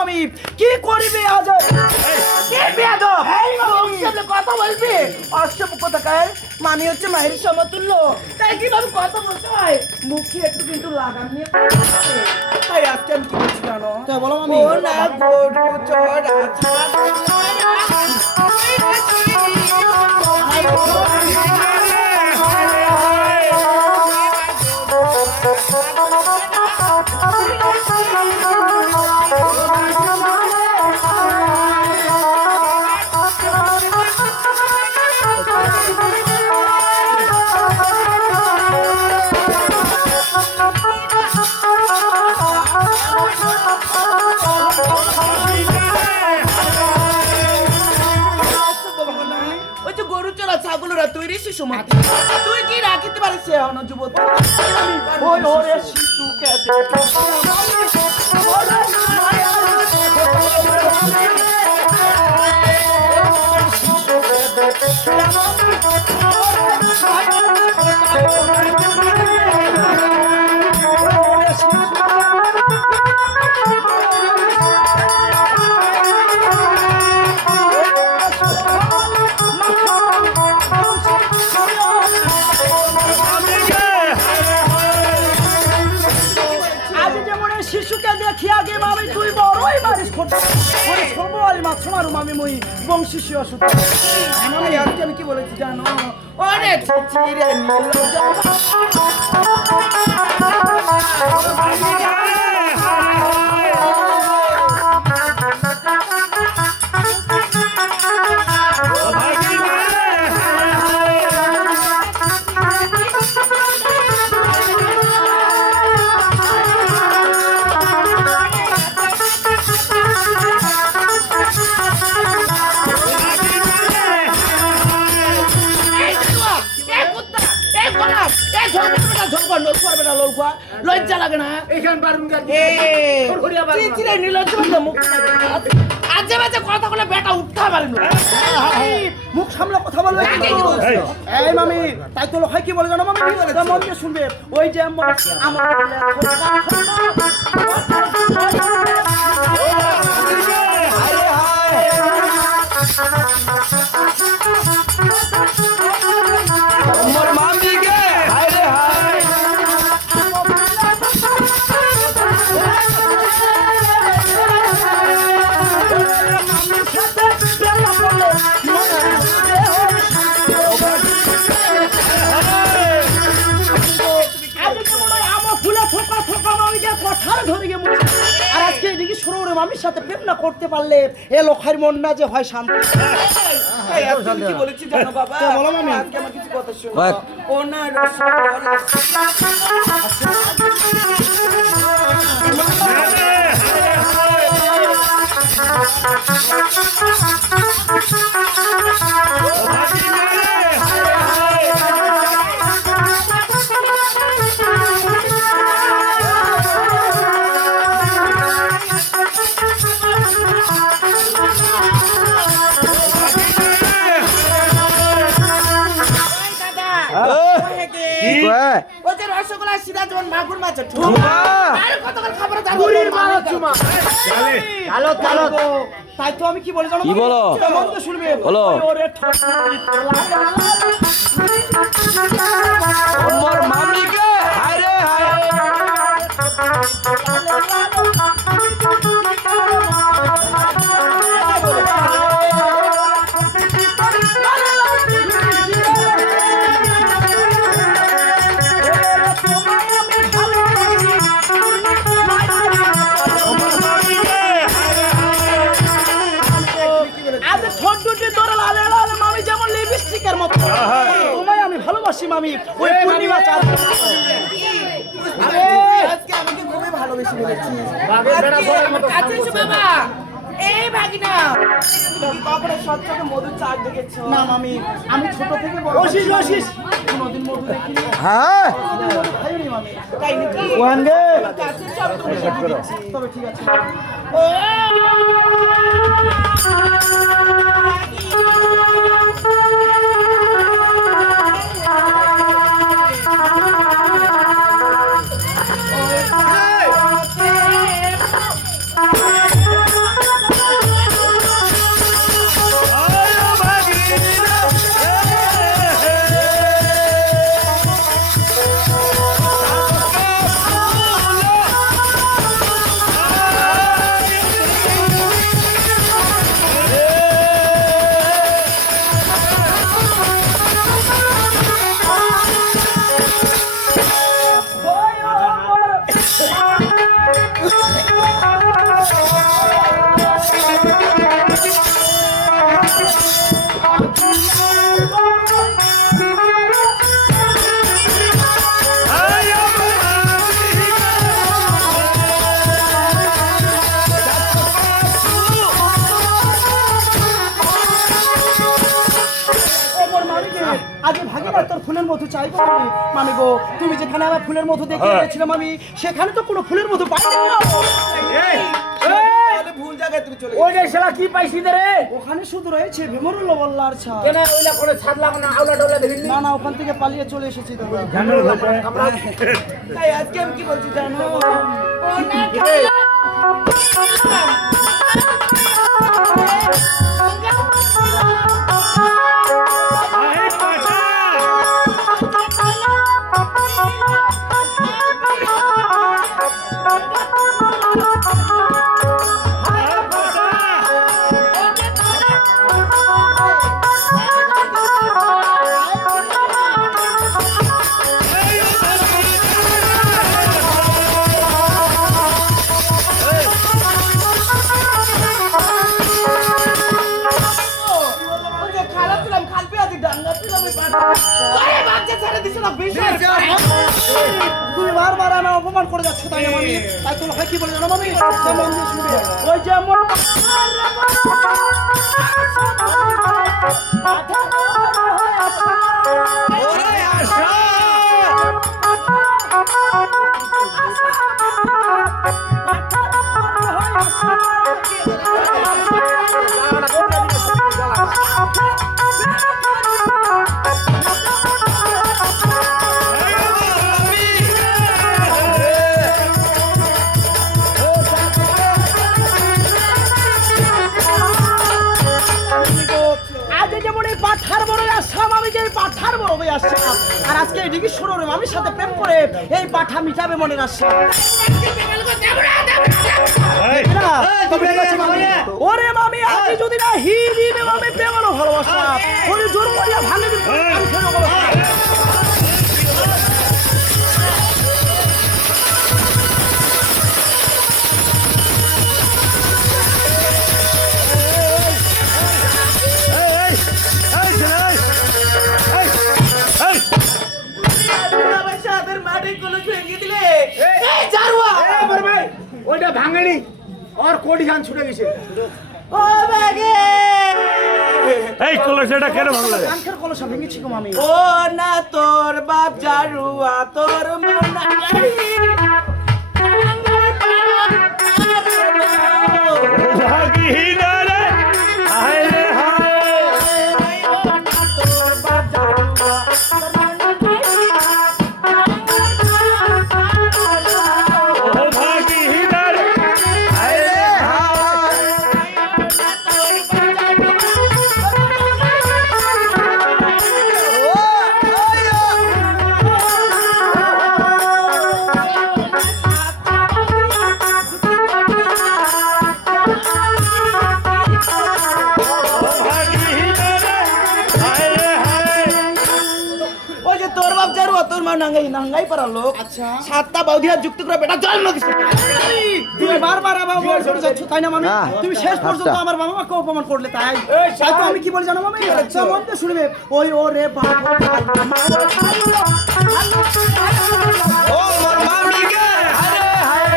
মামি কি করিবে আজ কে বেয়াদব এই মামি সামনে কথা বলবি অষ্টম কোথাকার মামি হচ্ছে মায়ের সমতুল্য তাই কিভাবে কথা বলতে হয় মুখে একটু কিন্তু লাগাম নিয়ে তাই আজকে আমি কি বলছি জানো তাই বলো মামি ও না গরু চড়া ছাগলরা তৈরি শিশু মাতি তুই কি রাখিতে পারিস যুবতী ওই ওরে শিশু শিশুকে দেখি আগে মামি তুই বড়ই মারিস খোটা ওরে সবল মাছ মারু মামি মই বংশী শিশু সুত আমি আজকে আমি কি বলেছি জানো ওরে চিচিরে নীলজা লজ্জা লাগে না আজে বাজে কথা বলে বেটা উঠতে পারেন মুখ সামলে কথা বলবে এই মামি তাই তো হয় কি বলে জানো মামি মন দিয়ে শুনবে ওই যে আমার মামির সাথে প্রেম না করতে পারলে এ লোকের মন না যে হয় শান্তি কি বলেছি জানো বাবা বলো মামি আজকে আমার কিছু কথা শোনো ও না রসগোল্লা সিধা যেমন মাগুর মাছের তাই তো আমি কি বলে জানো কি বলো শুনবে বলো আমার মামিকে হায়রে তোমায় আমি ভালোবাসি মামি ওই পূর্ণিমা চাঁদ আজকে আমাকে খুবই ভালোবেসে ফেলেছি বাবা এই ভাগিনা তুমি কখনো সত্যকে মধুর চাঁদ দেখেছো না মামি আমি ছোট থেকে বড় ওশিস কোনদিন মধু দেখিনি হ্যাঁ খাইনি মামি তাই নাকি ওয়ানগে কাছে সব তুমি দিচ্ছি তবে ঠিক আছে ও Hey! আজ ভাগিনা তোর ফুলের মধু চাইবো আমি। মামি গো, তুমি যেখানে আমার ফুলের মধু দেখে গেছিলাম আমি, সেখানে তো কোনো ফুলের মধু পাইনি। ভুল জায়গায় তুমি চলে ওই শালা কি পাইছি রে? ওখানে শুধু রয়েছে ভেমরুল বল্লার ছা। কেন ওইলা করে ছাদ লাগানো আউলা ডাউলা দেখিনি? না না, ওখান থেকে পালিয়ে চলে এসেছি দাদা। তাই আজকে আমি কি বলছি জানো? তুমি বারবার আমার অপমান করে যাচ্ছ, তাই না মামি? তাই তোমার হয় কি বলে জানো মামি? সে মন দিয়ে শুনবে। ওই যে আর আজকে এদিকে শুরু মামির সাথে প্রেম করে এই পাঠা মিটাবে মনের আশা। ওরে মামি, আপনি যদি না হিরিবে মামি প্রেম হলো ভালোবাসা, ওরে জোর করিয়া ভাঙে দিন। ওইটা ভাঙেনি, আর কোটি গান ছুটে গেছে। এই কলসটা কেন ভাঙলো? কানখের কলসা ভেঙেছি গো মামি। ও না তোর বাপ জারুয়া তোর মনা ভাগিনা রে, হায় রে হায়। ও ভাগিনা রে, হায় রে হায়। ওই যে তোর বাপ জারুয়া তোর মা নাঙ্গাই নাঙ্গাই পারার লোক। আচ্ছা, সাতটা বাউদিয়া যুক্ত করে বেটা জন্ম দিছে। তুমি বারবার আমার অপমান করে যাচ্ছ, তাই না মামি? তুমি শেষ পর্যন্ত আমার মামাকে অপমান করলে, তাই তাই তো আমি কি বলি জানো মামি? আচ্ছা, মন দিয়ে শুনবে। ওই ও রে বাবা, ও মোর মামি গে হায় হায়।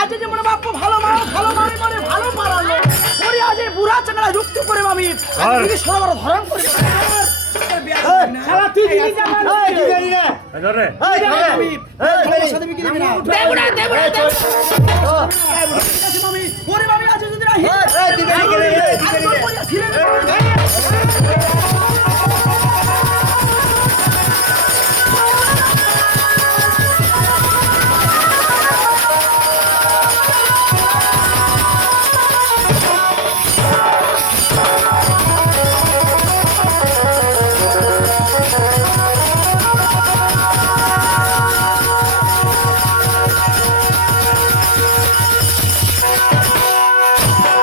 আজ যে মনে বাপ্পা ভালো মামি মানে ভালো পারালো। ওরে আজ এই বুড়া চাকরা যুক্ত করে মামি আজকে সরা বড় ধরন করে। শালা তুই দিলি যা মার। এই তুই জানি না। ধরে মামি তোমার সাথে বিক্রি হবে না। দেবড়া মামি। ওরে মামি আজ যদি না হি। এই তুই জানি রে, তুই জানি রে।